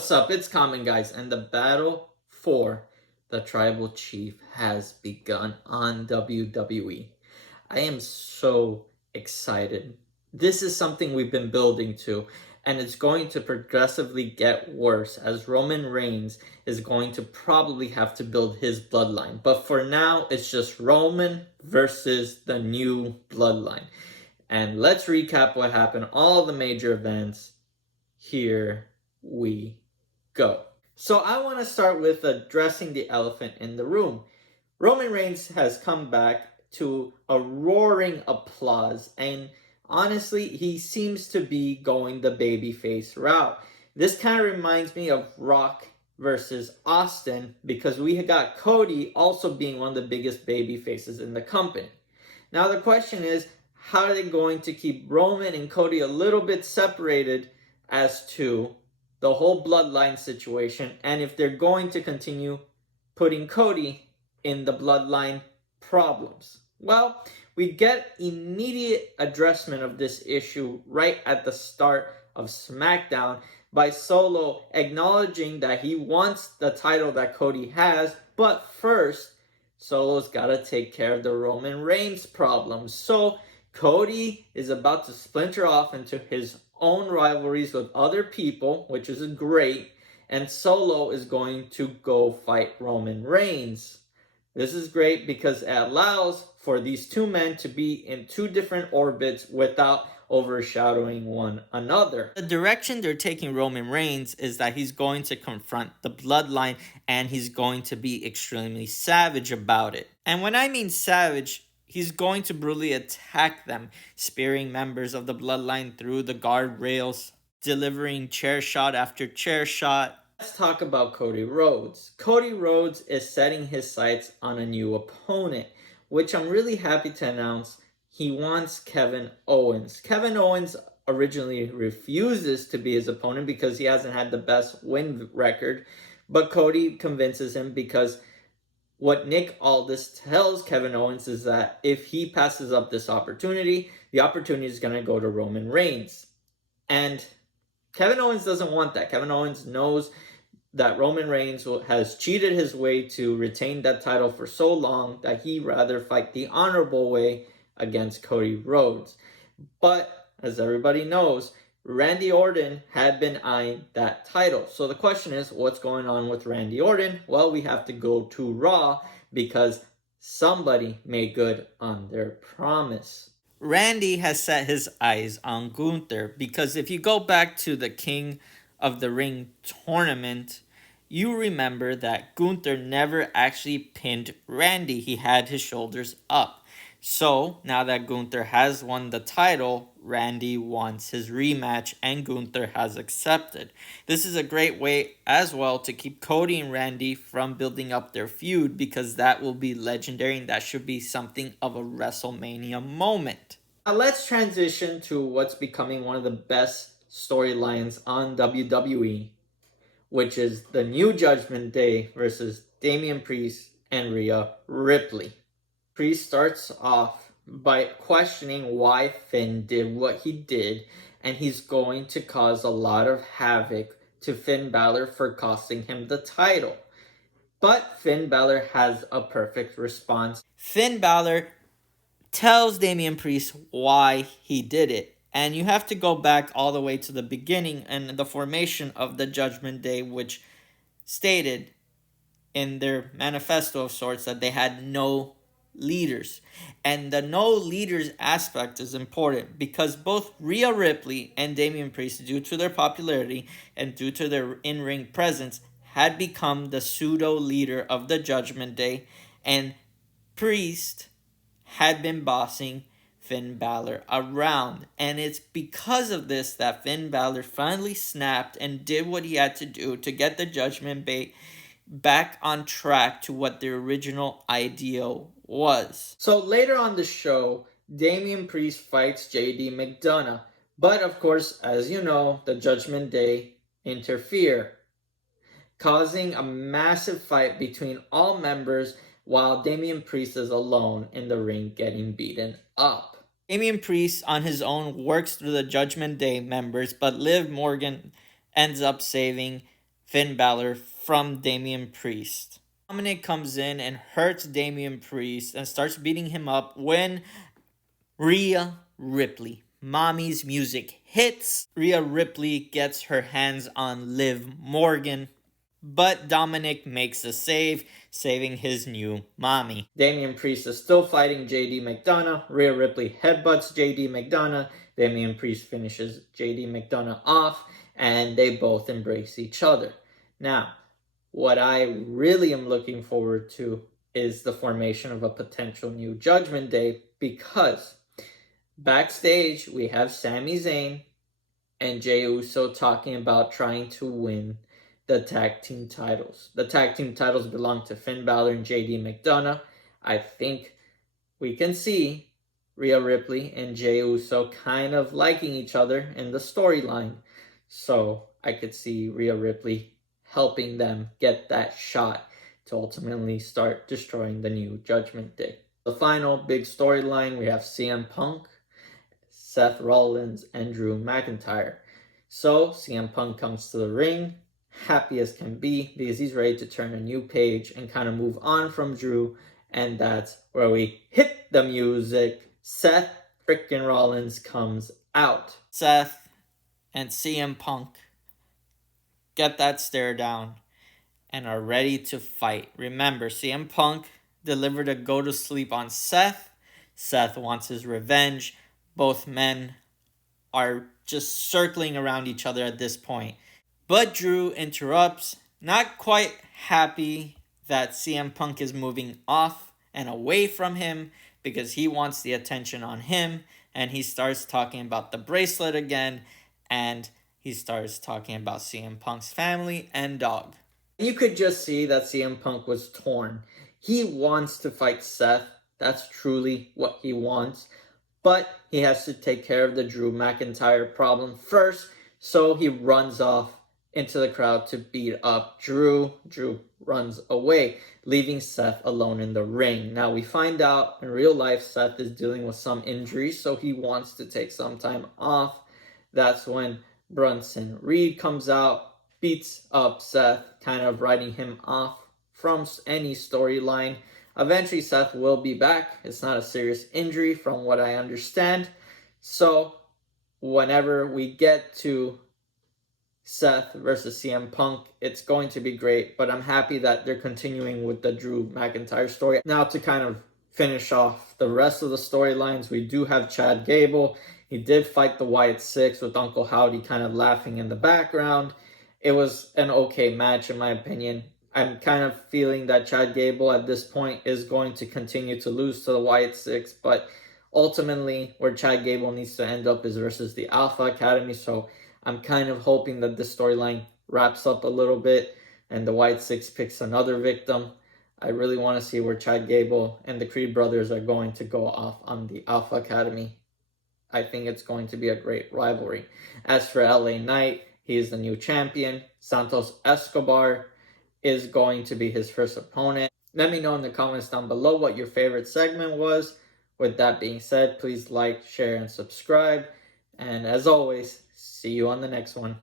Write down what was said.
What's up? It's Common Guys, and the battle for the Tribal Chief has begun on WWE. I am so excited. This is something we've been building to, and it's going to progressively get worse as Roman Reigns is going to probably have to build his bloodline. But for now, it's just Roman versus the new bloodline. And let's recap what happened, all the major events. Here we go. So I want to start with addressing the elephant in the room. Roman Reigns has come back to a roaring applause, and honestly, he seems to be going the babyface route. This kind of reminds me of Rock versus Austin, because we got Cody also being one of the biggest baby faces in the company. Now the question is, how are they going to keep Roman and Cody a little bit separated as to the whole bloodline situation, and if they're going to continue putting Cody in the bloodline problems? Well, we get immediate addressment of this issue right at the start of SmackDown by Solo acknowledging that he wants the title that Cody has, but first, Solo's got to take care of the Roman Reigns problems. So Cody is about to splinter off into his own rivalries with other people, which is great, and Solo is going to go fight Roman Reigns. This is great because it allows for these two men to be in two different orbits without overshadowing one another. The direction they're taking Roman Reigns is that he's going to confront the bloodline, and he's going to be extremely savage about it. And when I mean savage, he's going to brutally attack them, spearing members of the bloodline through the guardrails, delivering chair shot after chair shot. Let's talk about Cody Rhodes. Cody Rhodes is setting his sights on a new opponent, which I'm really happy to announce. He wants Kevin Owens. Kevin Owens originally refuses to be his opponent because he hasn't had the best win record, but Cody convinces him because what Nick Aldis tells Kevin Owens is that if he passes up this opportunity, the opportunity is going to go to Roman Reigns. And Kevin Owens doesn't want that. Kevin Owens knows that Roman Reigns has cheated his way to retain that title for so long that he'd rather fight the honorable way against Cody Rhodes. But as everybody knows, Randy Orton had been eyeing that title. So the question is, what's going on with Randy Orton? Well, we have to go to Raw because somebody made good on their promise. Randy has set his eyes on Gunther because if you go back to the King of the Ring tournament, you remember that Gunther never actually pinned Randy. He had his shoulders up. So now that Gunther has won the title, Randy wants his rematch, and Gunther has accepted. This is a great way as well to keep Cody and Randy from building up their feud, because that will be legendary and that should be something of a WrestleMania moment. Now let's transition to what's becoming one of the best storylines on WWE, which is the New Judgment Day versus Damian Priest and Rhea Ripley. Priest starts off by questioning why Finn did what he did, and he's going to cause a lot of havoc to Finn Balor for costing him the title. But Finn Balor has a perfect response. Finn Balor tells Damian Priest why he did it. And you have to go back all the way to the beginning and the formation of the Judgment Day, which stated in their manifesto of sorts that they had no leaders. And the no leaders aspect is important because both Rhea Ripley and Damian Priest, due to their popularity and due to their in-ring presence, had become the pseudo leader of the Judgment Day, and Priest had been bossing Finn Balor around. And it's because of this that Finn Balor finally snapped and did what he had to do to get the Judgment Day back on track to what their original ideal was. So later on the show, Damian Priest fights JD McDonough. But of course, as you know, the Judgment Day interfere, causing a massive fight between all members while Damian Priest is alone in the ring getting beaten up. Damian Priest on his own works through the Judgment Day members, but Liv Morgan ends up saving Finn Balor from Damian Priest. Dominic comes in and hurts Damian Priest and starts beating him up when Rhea Ripley, Mommy's music hits. Rhea Ripley gets her hands on Liv Morgan, but Dominic makes a save, saving his new mommy. Damian Priest is still fighting JD McDonough. Rhea Ripley headbutts JD McDonough. Damian Priest finishes JD McDonough off, and they both embrace each other. Now, what I really am looking forward to is the formation of a potential new Judgment Day, because backstage we have Sami Zayn and Jey Uso talking about trying to win the tag team titles. The tag team titles belong to Finn Balor and JD McDonough. I think we can see Rhea Ripley and Jey Uso kind of liking each other in the storyline. So I could see Rhea Ripley helping them get that shot to ultimately start destroying the new Judgment Day. The final big storyline, we have CM Punk, Seth Rollins, and Drew McIntyre. So CM Punk comes to the ring, happy as can be, because he's ready to turn a new page and kind of move on from Drew, and that's where we hit the music. Seth frickin' Rollins comes out. Seth and CM Punk get that stare down and are ready to fight. Remember, CM Punk delivered a go to sleep on Seth. Seth wants his revenge. Both men are just circling around each other at this point. But Drew interrupts, not quite happy that CM Punk is moving off and away from him because he wants the attention on him, and he starts talking about the bracelet again, and he starts talking about CM Punk's family and dog. You could just see that CM Punk was torn. He wants to fight Seth. That's truly what he wants. But he has to take care of the Drew McIntyre problem first, so he runs off into the crowd to beat up Drew. Drew runs away, leaving Seth alone in the ring. Now we find out in real life Seth is dealing with some injuries, so he wants to take some time off. That's when Bronson Reed comes out, beats up Seth, kind of writing him off from any storyline. Eventually, Seth will be back. It's not a serious injury from what I understand. So, whenever we get to Seth versus CM Punk, it's going to be great. But I'm happy that they're continuing with the Drew McIntyre story. Now, to kind of finish off the rest of the storylines, we do have Chad Gable. He did fight the Wyatt Six with Uncle Howdy kind of laughing in the background. It was an okay match, in my opinion. I'm kind of feeling that Chad Gable at this point is going to continue to lose to the Wyatt Six, but ultimately where Chad Gable needs to end up is versus the Alpha Academy, so I'm kind of hoping that this storyline wraps up a little bit and the Wyatt Six picks another victim. I really want to see where Chad Gable and the Creed brothers are going to go off on the Alpha Academy. I think it's going to be a great rivalry. As for LA Knight, he is the new champion. Santos Escobar is going to be his first opponent. Let me know in the comments down below what your favorite segment was. With that being said, please like, share, and subscribe. And as always, see you on the next one.